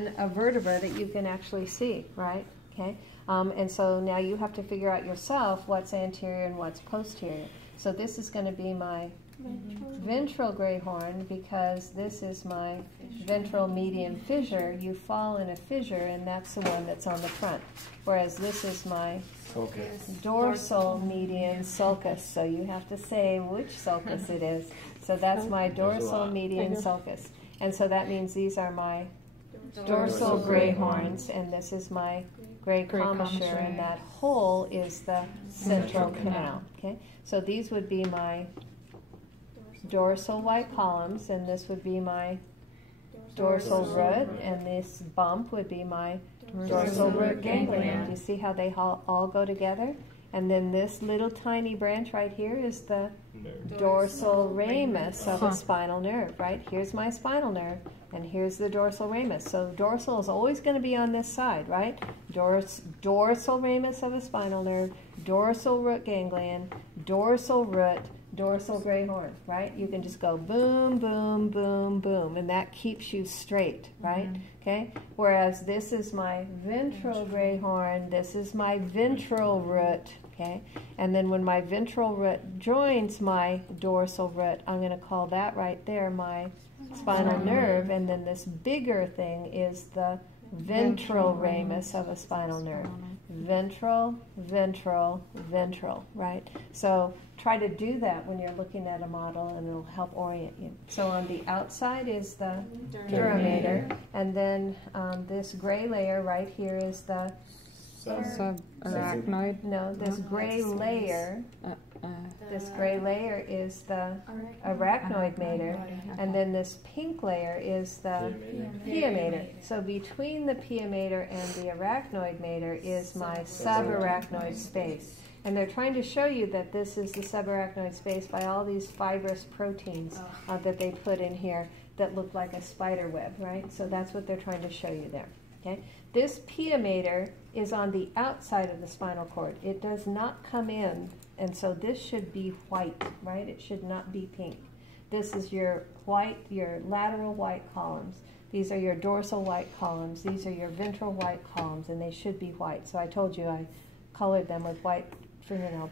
a vertebra that you can actually see, right? Okay, and so now you have to figure out yourself what's anterior and what's posterior. So this is going to be my ventral gray horn because this is my ventral median fissure. You fall in a fissure and that's the one that's on the front. Whereas this is my dorsal median sulcus. So you have to say which sulcus it is. So that's my dorsal median sulcus. And so that means these are my dorsal gray horns, and this is my gray commissure, and that hole is the central canal. Okay, so these would be my dorsal white columns, and this would be my dorsal root, and this bump would be my dorsal root ganglion. Do you see how they all go together? And then this little tiny branch right here is the dorsal ramus of a spinal nerve, right? Here's my spinal nerve, and here's the dorsal ramus. So dorsal is always going to be on this side, right? Dorsal ramus of a spinal nerve, dorsal root ganglion, dorsal root, dorsal gray horn, right? You can just go boom, boom, boom, boom, and that keeps you straight, right? Okay? Whereas this is my ventral gray horn, this is my ventral root, okay? And then when my ventral root joins my dorsal root, I'm going to call that right there my spinal nerve, and then this bigger thing is the ventral ramus of a spinal nerve. Ventral, ventral, ventral, right? So try to do that when you're looking at a model and it'll help orient you. So on the outside is the dura mater, and then this gray layer right here is the subarachnoid. No, this gray layer. This gray layer is the arachnoid mater, and then this pink layer is the pia mater. So between the pia mater and the arachnoid mater is my subarachnoid space. And they're trying to show you that this is the subarachnoid space by all these fibrous proteins that they put in here that look like a spider web, right? So that's what they're trying to show you there. Okay? This pia mater is on the outside of the spinal cord. It does not come in, and so this should be white, right? It should not be pink. This is your white, your lateral white columns. These are your dorsal white columns. These are your ventral white columns, and they should be white. So I told you I colored them with white fingernail